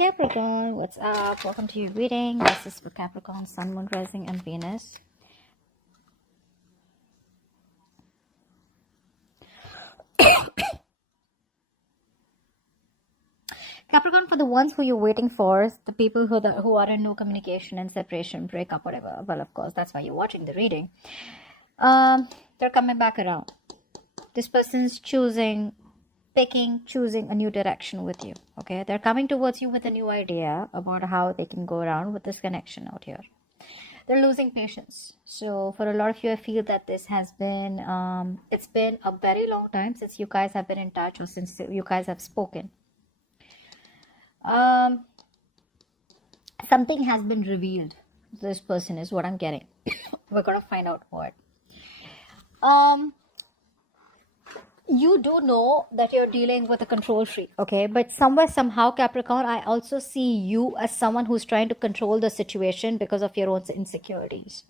Capricorn, what's up? Welcome to your reading. This is for Capricorn, Sun, Moon, Rising, and Venus. Capricorn, for the ones who you're waiting for, the people who are in no communication and separation, breakup, whatever. Well, of course, that's why you're watching the reading. They're coming back around. This person's choosing a new direction with you. Okay, they're coming towards you with a new idea about how they can go around with this connection out here. They're losing patience. So for a lot of you, I feel that this has been it's been a very long time since you guys have been in touch or since you guys have spoken. Something has been revealed. This person is what I'm getting. We're gonna find out what. You do know that you're dealing with a control freak, okay? But somehow, Capricorn, I also see you as someone who's trying to control the situation because of your own insecurities.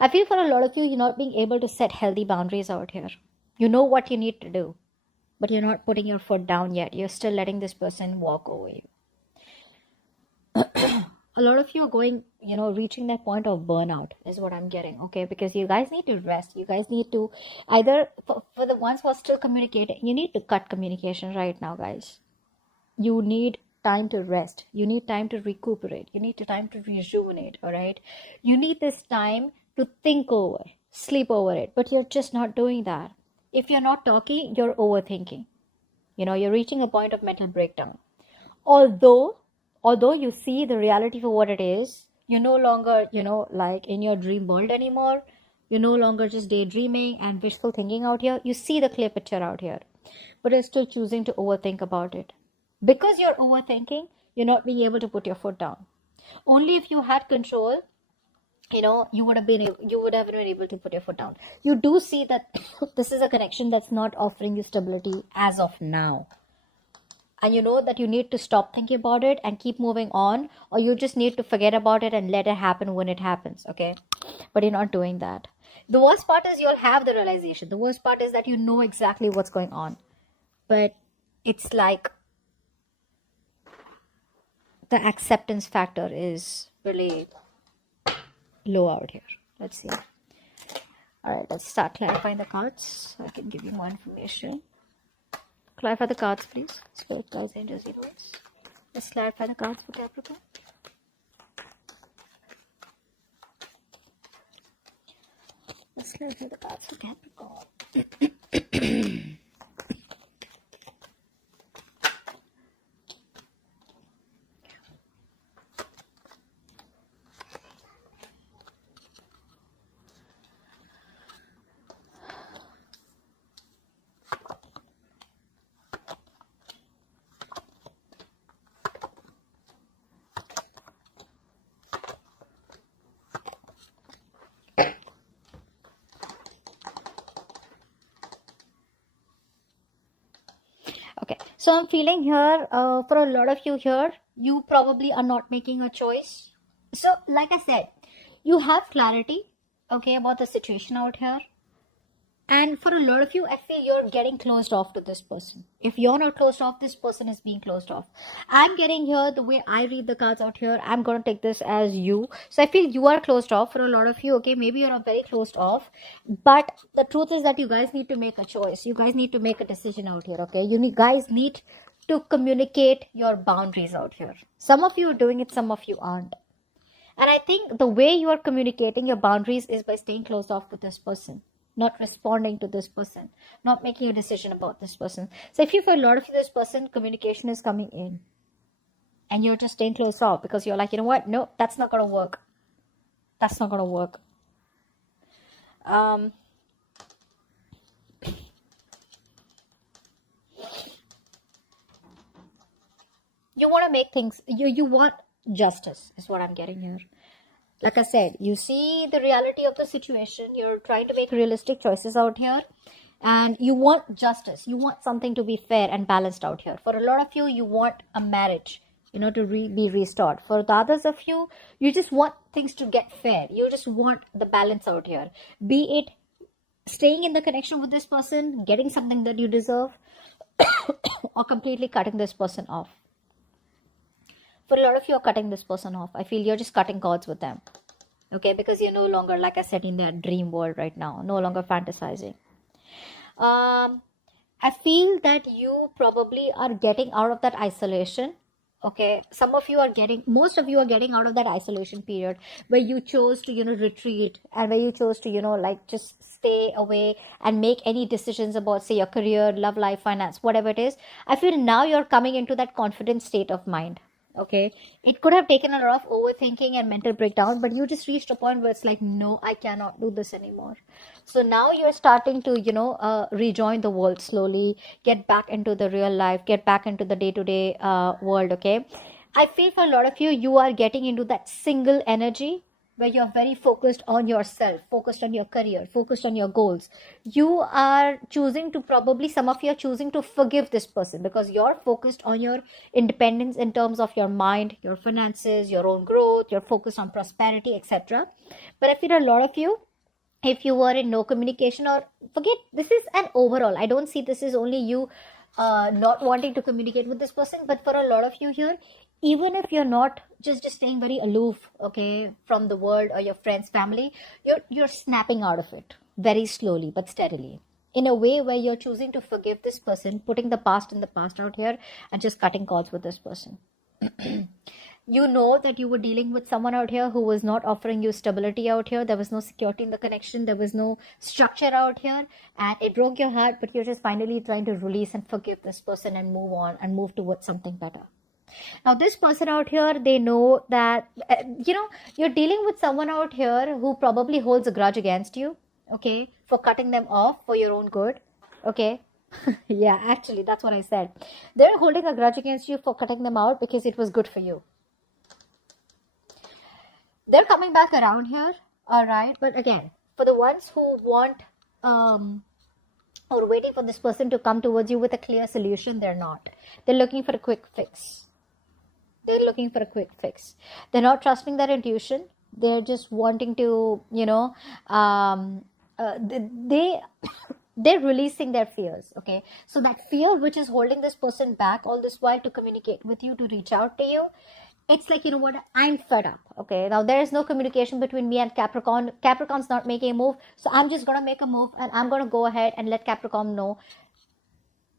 I feel for a lot of you, you're not being able to set healthy boundaries out here. You know what you need to do, but you're not putting your foot down yet. You're still letting this person walk over you. A lot of you are going, reaching that point of burnout is what I'm getting, okay? Because you guys need to rest. You guys need to either, for the ones who are still communicating, you need to cut communication right now, guys. You need time to rest. You need time to recuperate. You need time to rejuvenate, all right? You need this time to think over, sleep over it, but you're just not doing that. If you're not talking, you're overthinking. You're reaching a point of mental breakdown. Although you see the reality for what it is, you're no longer, like in your dream world anymore. You're no longer just daydreaming and wishful thinking out here. You see the clear picture out here, but you're still choosing to overthink about it. Because you're overthinking, you're not being able to put your foot down. Only if you had control, you would have been able to put your foot down. You do see that this is a connection that's not offering you stability as of now. And you know that you need to stop thinking about it and keep moving on, or you just need to forget about it and let it happen when it happens, okay? But you're not doing that. The worst part is you'll have the realization. The worst part is that you know exactly what's going on. But it's like the acceptance factor is really low out here. Let's see. All right, let's start clarifying the cards so I can give you more information. Clarify the cards, please. Spirit, guides, angels, universe. Let's clarify the cards for Capricorn. Let's clarify the cards for Capricorn. Okay, so I'm feeling here, for a lot of you here, you probably are not making a choice. So, like I said, you have clarity, okay, about the situation out here. And for a lot of you, I feel you're getting closed off to this person. If you're not closed off, this person is being closed off. I'm getting here, the way I read the cards out here, I'm going to take this as you. So I feel you are closed off for a lot of you, okay? Maybe you're not very closed off. But the truth is that you guys need to make a choice. You guys need to make a decision out here, okay? You guys need to communicate your boundaries out here. Some of you are doing it, some of you aren't. And I think the way you are communicating your boundaries is by staying closed off to this person. Not responding to this person, not making a decision about this person. So if you, for a lot of you, this person, communication is coming in and you're just staying closed off because you're like, you know what? No, that's not going to work. That's not going to work. You want to make things, you want justice is what I'm getting here. Like I said, you see the reality of the situation. You're trying to make realistic choices out here. And you want justice. You want something to be fair and balanced out here. For a lot of you, you want a marriage, to be restored. For the others of you, you just want things to get fair. You just want the balance out here. Be it staying in the connection with this person, getting something that you deserve, or completely cutting this person off. For a lot of you are cutting this person off. I feel you're just cutting cords with them. Okay, because you're no longer, like I said, in that dream world right now, no longer fantasizing. I feel that you probably are getting out of that isolation. Okay, most of you are getting out of that isolation period where you chose to, retreat, and where you chose to, like just stay away and make any decisions about, say, your career, love life, finance, whatever it is. I feel now you're coming into that confident state of mind. Okay, it could have taken a lot of overthinking and mental breakdown, but you just reached a point where it's like, no, I cannot do this anymore. So now you're starting to, rejoin the world slowly, get back into the real life, get back into the day-to-day world. Okay, I feel for a lot of you, you are getting into that single energy where you're very focused on yourself, focused on your career, focused on your goals. You are choosing to, probably some of you are choosing to forgive this person because you're focused on your independence in terms of your mind, your finances, your own growth, you're focused on prosperity, etc. But I feel a lot of you, if you were in no communication, or forget, this is an overall, I don't see this is only you not wanting to communicate with this person, but for a lot of you here, even if you're not just staying very aloof, okay, from the world or your friends, family, you're snapping out of it very slowly but steadily, in a way where you're choosing to forgive this person, putting the past in the past out here, and just cutting calls with this person. You know that you were dealing with someone out here who was not offering you stability out here. There was no security in the connection. There was no structure out here, and it broke your heart, but you're just finally trying to release and forgive this person and move on and move towards something better. Now, this person out here, they know that, you're dealing with someone out here who probably holds a grudge against you, okay, for cutting them off for your own good, okay. Yeah, actually, that's what I said. They're holding a grudge against you for cutting them out because it was good for you. They're coming back around here, all right. But again, for the ones who want or waiting for this person to come towards you with a clear solution, they're not. They're looking for a quick fix. They're not trusting their intuition. They're just wanting to, they're releasing their fears. Okay, so that fear which is holding this person back all this while to communicate with you, to reach out to you, it's like, you know what, I'm fed up. Okay, now there is no communication between me and Capricorn. Capricorn's not making a move, so I'm just gonna make a move, and I'm gonna go ahead and let Capricorn know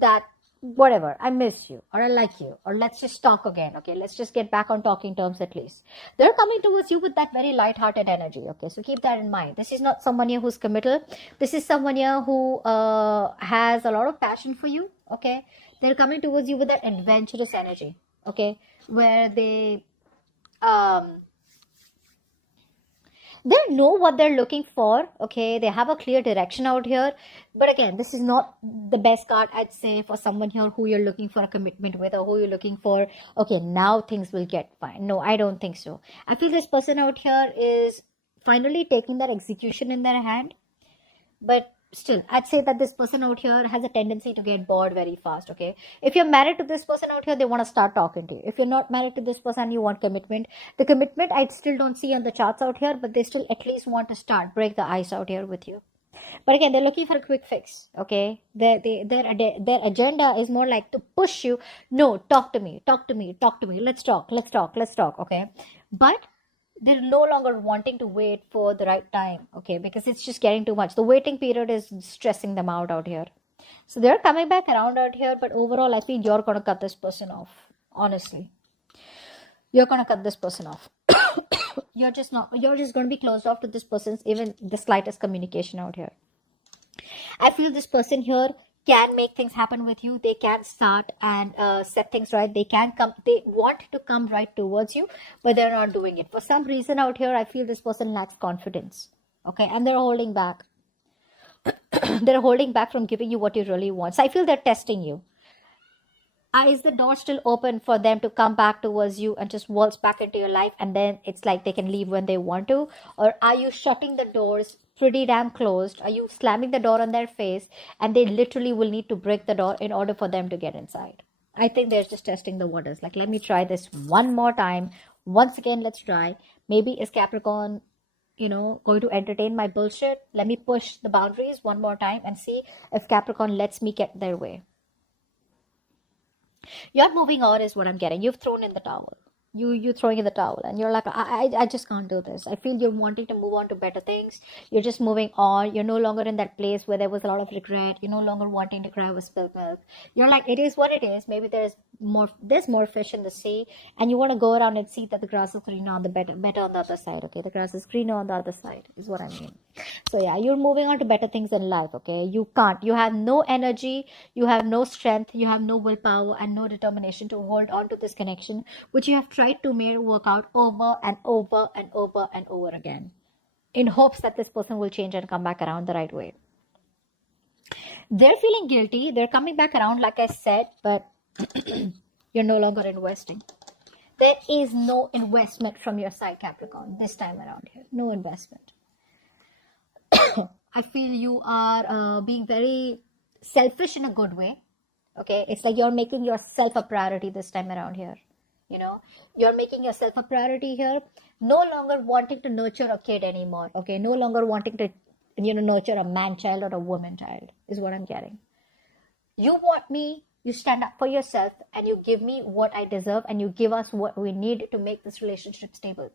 that whatever, I miss you, or I like you, or let's just talk again. Okay, let's just get back on talking terms at least. They're coming towards you with that very light-hearted energy. Okay, so keep that in mind. This is not someone here who's committal. This is someone here who has a lot of passion for you. Okay, they're coming towards you with that adventurous energy. Okay, where they know what they're looking for. Okay, they have a clear direction out here. But again, this is not the best card, I'd say, for someone here who you're looking for a commitment with, or who you're looking for, okay, now things will get fine. No, I don't think so. I feel this person out here is finally taking that execution in their hand. But still, I'd say that this person out here has a tendency to get bored very fast. Okay, if you're married to this person out here, they want to start talking to you. If you're not married to this person, you want commitment. The commitment I still don't see on the charts out here, but they still at least want to break the ice out here with you. But again, they're looking for a quick fix. Okay, their agenda is more like to push you. No, talk to me. Let's talk. Okay, but they're no longer wanting to wait for the right time. Okay, because it's just getting too much. The waiting period is stressing them out here. So they're coming back around out here, but overall, I feel you're gonna cut this person off. Honestly, you're gonna cut this person off. You're just gonna be closed off to this person's even the slightest communication out here. I feel this person here can make things happen with you. They can start and set things right. They want to come right towards you, but they're not doing it. For some reason out here, I feel this person lacks confidence. Okay, and they're holding back. They're holding back from giving you what you really want. So I feel they're testing you. Is the door still open for them to come back towards you and just waltz back into your life, and then it's like they can leave when they want to? Or are you shutting the doors pretty damn closed? Are you slamming the door on their face, and they literally will need to break the door in order for them to get inside? I think they're just testing the waters. Like, let me try this one more time. Once again, let's try. Maybe is Capricorn, going to entertain my bullshit? Let me push the boundaries one more time and see if Capricorn lets me get their way. You're moving on is what I'm getting. You've thrown in the towel. you throwing in the towel, and you're like, I just can't do this. I feel you're wanting to move on to better things. You're just moving on. You're no longer in that place where there was a lot of regret. You're no longer wanting to cry over spilled milk. You're like, it is what it is. Maybe there's more fish in the sea, and you want to go around and see that the grass is greener on the better on the other side. Okay, the grass is greener on the other side is what I mean. So yeah, you're moving on to better things in life. Okay, you have no energy, you have no strength, you have no willpower and no determination to hold on to this connection, which you have tried to make work out over and over and over and over again, in hopes that this person will change and come back around the right way. They're feeling guilty, they're coming back around, like I said, but you're no longer investing. There is no investment from your side, Capricorn, this time around here. No investment. I feel you are being very selfish in a good way. Okay, it's like you're making yourself a priority this time around here. You know, you're making yourself a priority here. No longer wanting to nurture a kid anymore. Okay, no longer wanting to, nurture a man child or a woman child is what I'm getting. You want me, you stand up for yourself, and you give me what I deserve, and you give us what we need to make this relationship stable.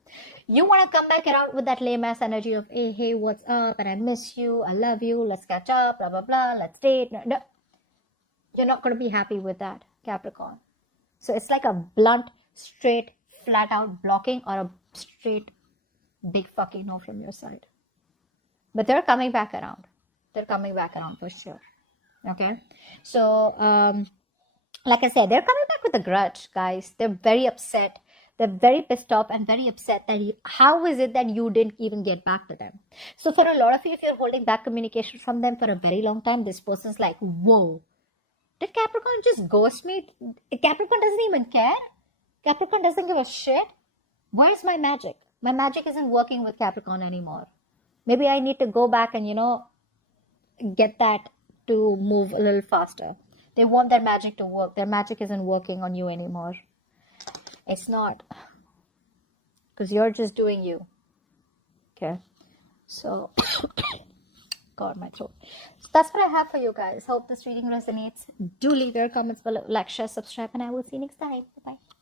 You want to come back around with that lame ass energy of, hey, what's up, and I miss you, I love you, let's catch up, blah blah blah, let's date. No, you're not going to be happy with that, Capricorn. So it's like a blunt, straight, flat out blocking, or a straight big fucking no from your side. But they're coming back around. They're coming back around for sure. Okay, so like I said, they're coming back with a grudge, guys. They're very upset. They're very pissed off and very upset that how is it that you didn't even get back to them? So for a lot of you, if you're holding back communication from them for a very long time, this person's like, whoa, did Capricorn just ghost me? Capricorn doesn't even care. Capricorn doesn't give a shit. Where's my magic? My magic isn't working with Capricorn anymore. Maybe I need to go back and, get that to move a little faster. They want their magic to work. Their magic isn't working on you anymore. It's not. Because you're just doing you. Okay. So, God, my throat. So that's what I have for you guys. Hope this reading resonates. Do leave your comments below. Like, share, subscribe, and I will see you next time. Bye-bye.